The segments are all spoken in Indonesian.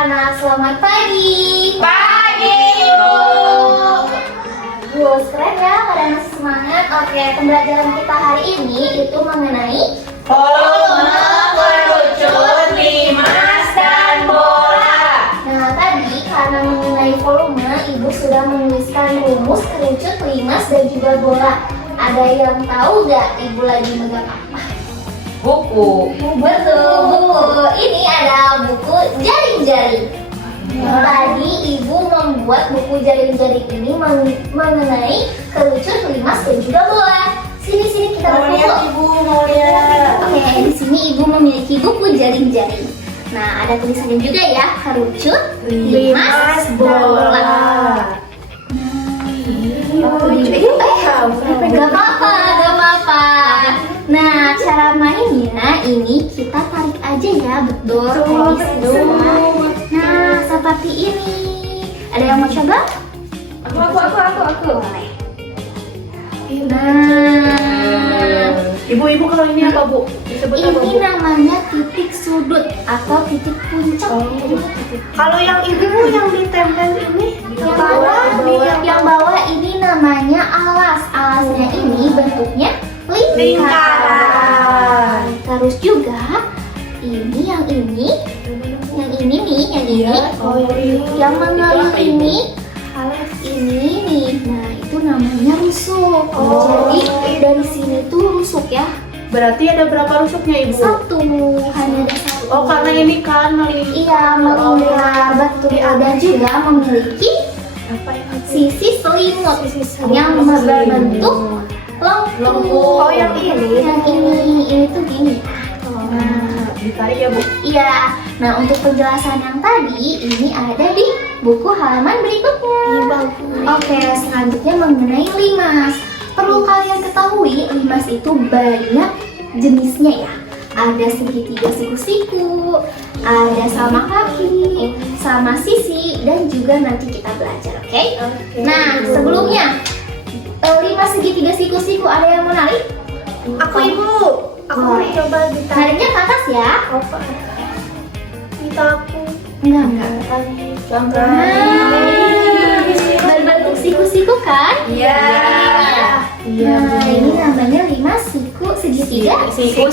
anak-anak, selamat pagi. Pagi, Ibu. Bagus, keren ya, pada masih semangat. Oke, pembelajaran kita hari ini itu mengenai Volume, kerucut, limas, dan bola. Nah, tadi karena mengenai volume, Ibu sudah menuliskan rumus, kerucut, limas, dan juga bola. Ada yang tahu nggak Ibu lagi megang apa? Buku. Betul, buku. Ini ada buku jaring-jaring. Tadi Ibu membuat buku jaring-jaring ini mengenai kerucut, limas, dan juga bola. Sini kita Mau lihat, berfoto. Ibu, mau lihat. Oke, di sini Ibu memiliki buku jaring-jaring. Nah, ada tulisannya juga ya, kerucut, limas, bola. Gak apa-apa. Nah, cara mainnya ini kita tarik aja ya, betul. Kayak bisa. Nah, seperti ini. Ada yang mau coba? Aku. Boleh. Nah, Ibu kalau ini apa, Bu? Disebut apa, Bu? ini namanya titik sudut atau titik puncak. Kalau yang ini, Bu, yang ditempel ini Yang bawah ini namanya alas. Alasnya ini bentuknya lingkaran. Terus juga yang ini Oh, yang ini. yang mengeliling ini nih. Nah, itu namanya rusuk. Jadi dari sini tuh rusuk ya. Berarti ada berapa rusuknya, Ibu? Satu, hanya ada satu. Oh, karena ini kan melingkar. Iya, melingkar, betul. Dan juga memiliki Apa ini? sisi selimut yang berbentuk lengkung. Oh, yang ini. Yang ini tuh gini. Nah, ditarik ya, Bu. Iya. Nah, untuk penjelasan yang tadi ini ada di buku halaman berikutnya. Oke, selanjutnya mengenai limas. Perlu kalian ketahui, limas itu banyak jenisnya ya. Ada segitiga siku-siku, ada sama kaki, sama sisi, dan juga nanti kita belajar, oke? Nah, sebelumnya limas segitiga siku-siku ada yang menarik? Aku, Ibu. Aku mau Boleh. coba ditarik. Nariknya ke atas ya. Apa? Kita aku. Enggak. Berbentuk siku-siku kan? Iya. Nah, ini namanya limas siku segitiga. Siku.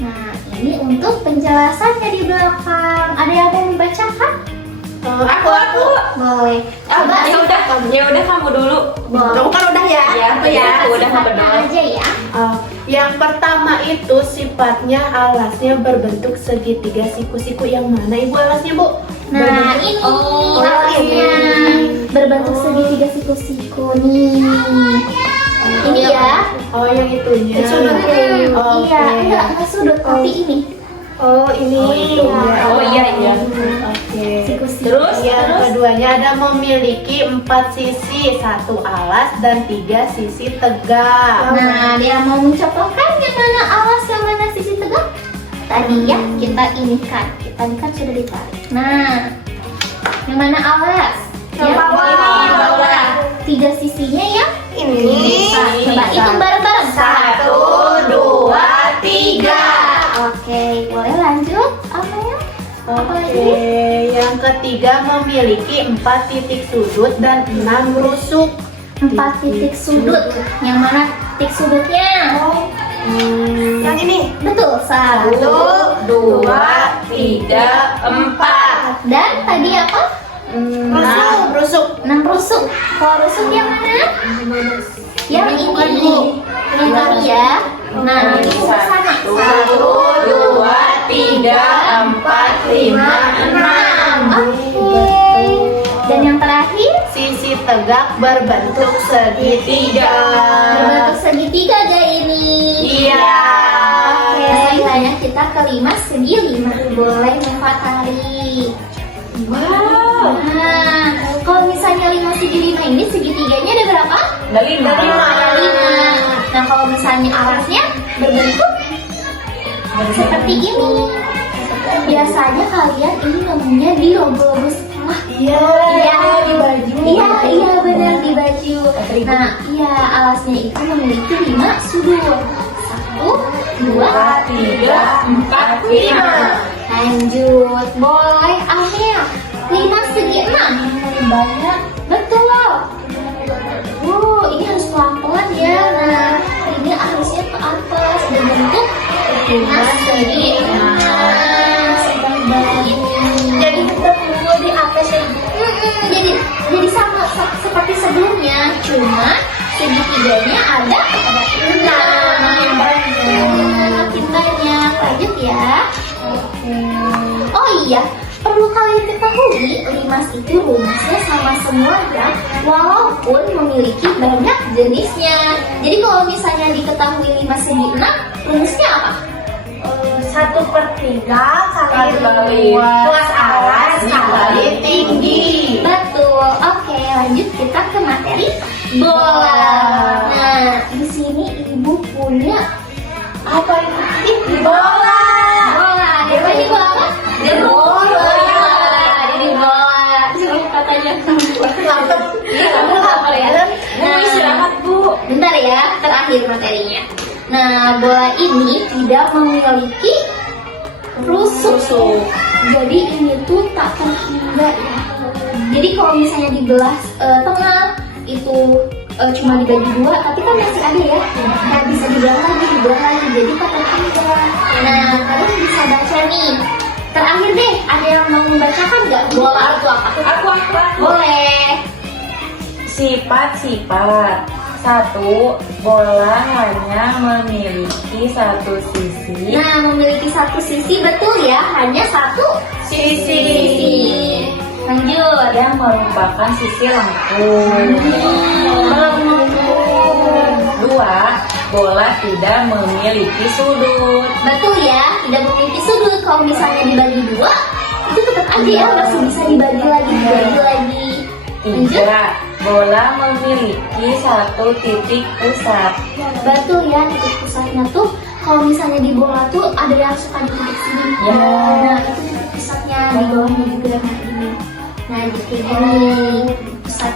Nah, ini untuk penjelasannya di belakang. Ada yang mau membacakan? Aku. Boleh. Coba Ya udah kamu dulu. Kamu kan udah ya? Iya, aku ya. Aku udah sifatnya berdoa. aja ya. Yang pertama itu sifatnya alasnya berbentuk segitiga siku-siku. Yang mana, Ibu, alasnya, Bu? Nah, ini alasnya berbentuk segitiga siku-siku nih. Ini ya. Oh, yang itunya. Iya, enggak sudut, tapi ini. Oh, ini. Oh, iya. Oke. Siku-siku. Terus? Yang keduanya ada memiliki 4 sisi, 1 alas dan 3 sisi tegak. Nah, dia mau mencontohkan yang mana alas, yang mana sisi tegak? Tadi ya, kita ini kan sudah ditarik. Nah, yang mana alas? Yang bawah. Yang bawah. 3 sisinya yang Ini. coba hitung bareng-bareng. 1, 2, 3. Oke, boleh lanjut? Apa ya? Apa Oke, lagi? yang ketiga memiliki 4 titik sudut dan 6 rusuk. 4 titik sudut. Yang mana titik sudutnya? Yang ini. Betul, 1, 2, 3, 4. Dan tadi apa? Rusuk. 6 rusuk. Kalau rusuk yang mana? Yang ini. Yang tadi ya. Nah, ini sama. 1, 2, 3, 4, 5, 6. Oke. Dan yang terakhir Sisi tegak berbentuk segitiga. berbentuk segitiga gak ini? Iya. Oke, selanjutnya kita ke limas segi 5. Boleh Nova tarik. Wow. Nah, kalau misalnya limas segi 5 ini segitiganya ada berapa? Dari Ada 5. Nah, kalau misalnya alasnya berbentuk seperti ini. Biasanya kalian ini nemunya di logo-logo sekolah. Iya, di baju. Iya benar, di baju. Nah, iya, alasnya itu memiliki 5 sudut. 1, 2, 3, 4, 5. Lanjut, boleh Amel. 5 segi 6. Banyak. Betul. Ini harus pelan-pelan ya. Nah, ini harusnya ke atas berbentuk 5 segi 6. Jadi ketemu di atas ya. Jadi sama seperti sebelumnya, cuma segitiganya ada 6. Makin banyak. Lanjut ya. Oh iya, perlu kalian ketahui, limas itu rumusnya sama semua ya, walaupun memiliki banyak jenisnya. Jadi kalau misalnya diketahui 5 segi 6, rumusnya apa? 1/3 kali luas alas dikali tinggi. Betul. Oke, lanjut kita ke materi bola. Nah, di sini ibu punya Apa itu? bola. Jadi bola apa? Jadi bola. Jadi bola. Siapa katanya Kamu hafal ya? Nah, istirahat Bu. bentar ya, terakhir materinya. Nah, bola ini tidak memiliki rusuk. Jadi ini tuh tak terhingga ya. Jadi kalau misalnya dibelah tengah itu cuma dibagi 2, tapi kan masih ada ya. Nah, bisa dibelah lagi, jadi tak terhingga. Nah, kalian bisa baca nih. Terakhir deh, ada yang mau membacakan nggak? Bola itu apa? Aku Boleh. Sifat-sifat. 1. Bola hanya memiliki satu sisi. Nah, memiliki satu sisi, betul ya, hanya satu Sisi. Lanjut. Yang merupakan sisi lengkung. 2. Bola tidak memiliki sudut. Betul ya, tidak memiliki sudut. Kalau misalnya dibagi 2, itu tetap aja ya, masih bisa dibagi lagi. 3. Bola memiliki satu titik pusat. Betul ya, titik pusatnya tuh kalau misalnya di bola tuh ada yang suka di titik sini. Ya. Nah, itu titik pusatnya di bawahnya juga ini. Nah, di titik ini pusat.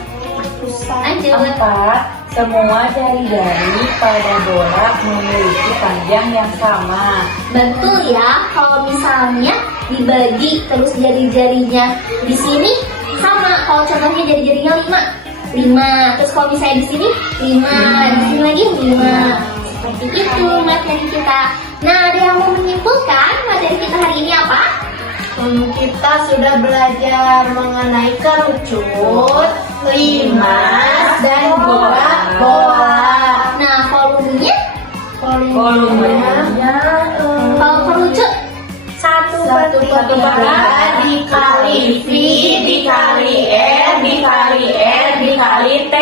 Lanjut. 4. Semua jari-jari pada bola memiliki panjang yang sama. Betul ya, kalau misalnya dibagi terus jari-jarinya di sini sama. Kalau contohnya jari-jarinya 5. Terus kalau misalnya di sini 5, di sini lagi 5. Seperti itu materi kita. Nah, ada yang mau menyimpulkan materi kita hari ini apa? Kita sudah belajar mengenai kerucut, limas, dan juga bola. Nah, volumenya Volumenya kalau kerucut 1/3 dikali V dikali R dikali R dikali T.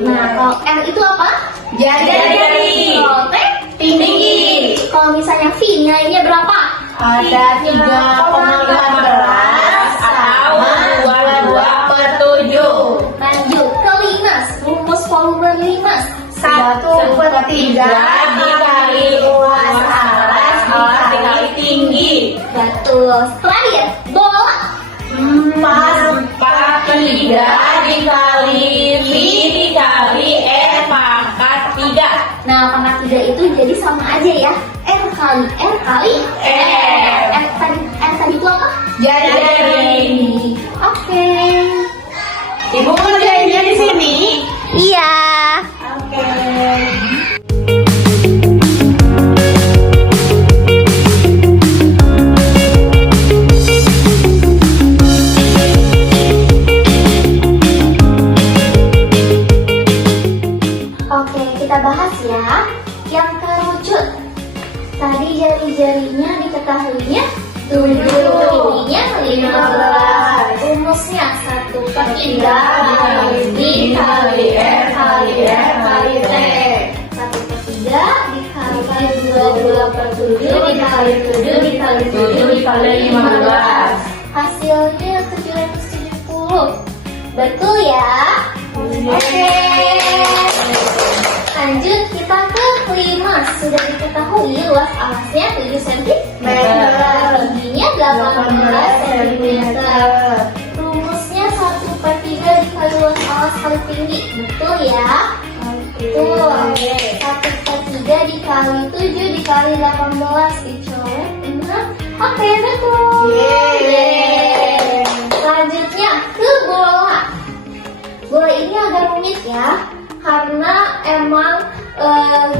Nah, kalau R itu apa? Jari-jari. Kalau T Tinggi. Kalau misalnya V nilainya berapa? Ada 3,15 atau 22/7. Lanjut ke limas. Rumus volume limas. 1/3 dikali luas alas dikali tinggi. Betul. Terakhir, bola. 4/3 dikali V dikali R pangkat 3. Nah, pangkat 3 itu jadi sama aja ya. R kali R kali R. R tadi itu apa? Jari-jari. Oke. Ibu ngerjainnya di sini. Iya. Oke. Oke, kita bahas ya. Yang kerucut. Tadi jari-jarinya diketahuinya 7, tingginya 15. Rumusnya 1/3 dikali R kali R kali T. 1/3 dikali 20/7 dikali 7 dikali 7 dikali 15. Hasilnya 770. Betul ya? Oke. Lanjut kita ke limas. Sudah diketahui luas alasnya 7 cm, tingginya 18 cm. Rumusnya 1/3 dikali luas alas kali tinggi. Betul ya? Betul. 1/3 dikali 7 dikali 18 dicoret 6 Oke, betul. Yeay. Selanjutnya ke bola. Bola ini agak rumit ya, karena emang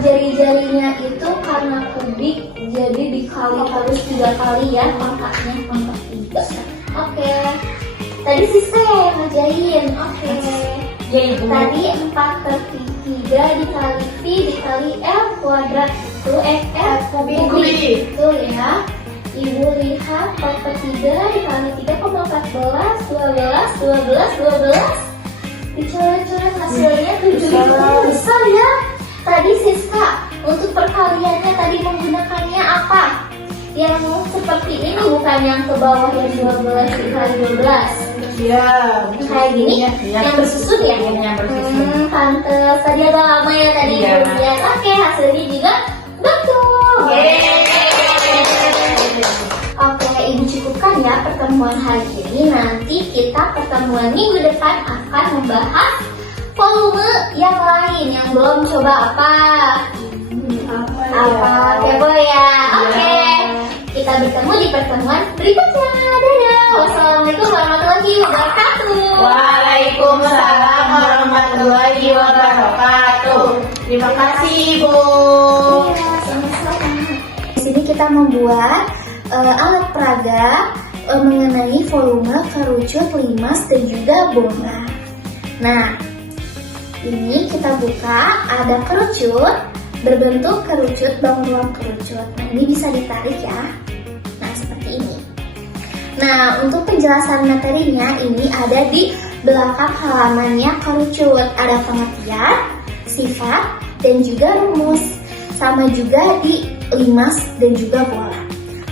jari-jarinya itu karena kubik, jadi dikali harus 3 kali ya pangkatnya, pangkat 3. Oke. Tadi Siska yang ngerjain. Oke. Tadi 4/3 dikali V dikali L kuadrat itu F kubik. Betul ya. Ibu lihat 4/3 dikali 3,14 12 dicoret-coret hasilnya 7. Besar ya. Tadi Siska untuk perkaliannya tadi menggunakannya apa? Yang seperti ini bukan yang ke bawah yang 12 dikali 12. Ya, Kayak gini, yang bersusun ya? Yang bersusun. Pantes. Tadi agak lama ya tadi Iya. belum lihat. Oke, hasilnya juga betul. Oke, ini cukupkan ya pertemuan hari ini. Nanti kita pertemuan minggu depan akan membahas volume yang lain yang belum coba apa? Kepo ya. Oke. Kita bertemu di pertemuan berikutnya. Dadah. Wassalamualaikum warahmatullahi wabarakatuh. Waalaikumsalam warahmatullahi wabarakatuh. Terima kasih, Ibu. Iya, sama-sama. Di sini kita membuat alat peraga mengenai volume, kerucut, limas, dan juga bola. Nah, ini kita buka, ada kerucut, berbentuk kerucut, bangun ruang kerucut. Nah, ini bisa ditarik ya. Nah, seperti ini. Nah, untuk penjelasan materinya ini ada di belakang halamannya kerucut. Ada pengertian, sifat, dan juga rumus. Sama juga di limas dan juga bola.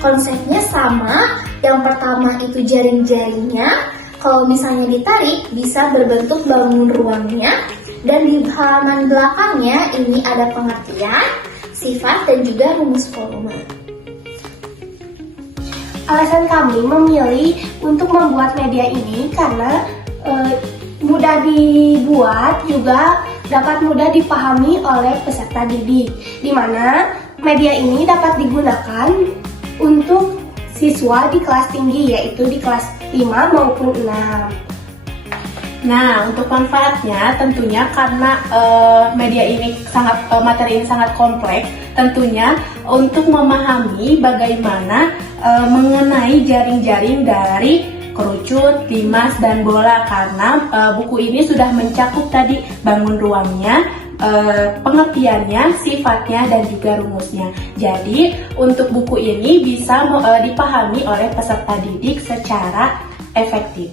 Konsepnya sama, yang pertama itu jaring-jaringnya. Kalau misalnya ditarik, bisa berbentuk bangun ruangnya. Dan di halaman belakangnya ini ada pengertian, sifat, dan juga rumus volume. Alasan kami memilih untuk membuat media ini karena mudah dibuat, juga dapat mudah dipahami oleh peserta didik, di mana media ini dapat digunakan untuk siswa di kelas tinggi, yaitu di kelas 5 maupun 6. Nah, untuk manfaatnya tentunya karena media ini materi ini sangat kompleks, tentunya untuk memahami bagaimana mengenai jaring-jaring dari kerucut, limas, dan bola, karena buku ini sudah mencakup tadi bangun ruangnya, pengertiannya, sifatnya, dan juga rumusnya. Jadi untuk buku ini bisa dipahami oleh peserta didik secara efektif.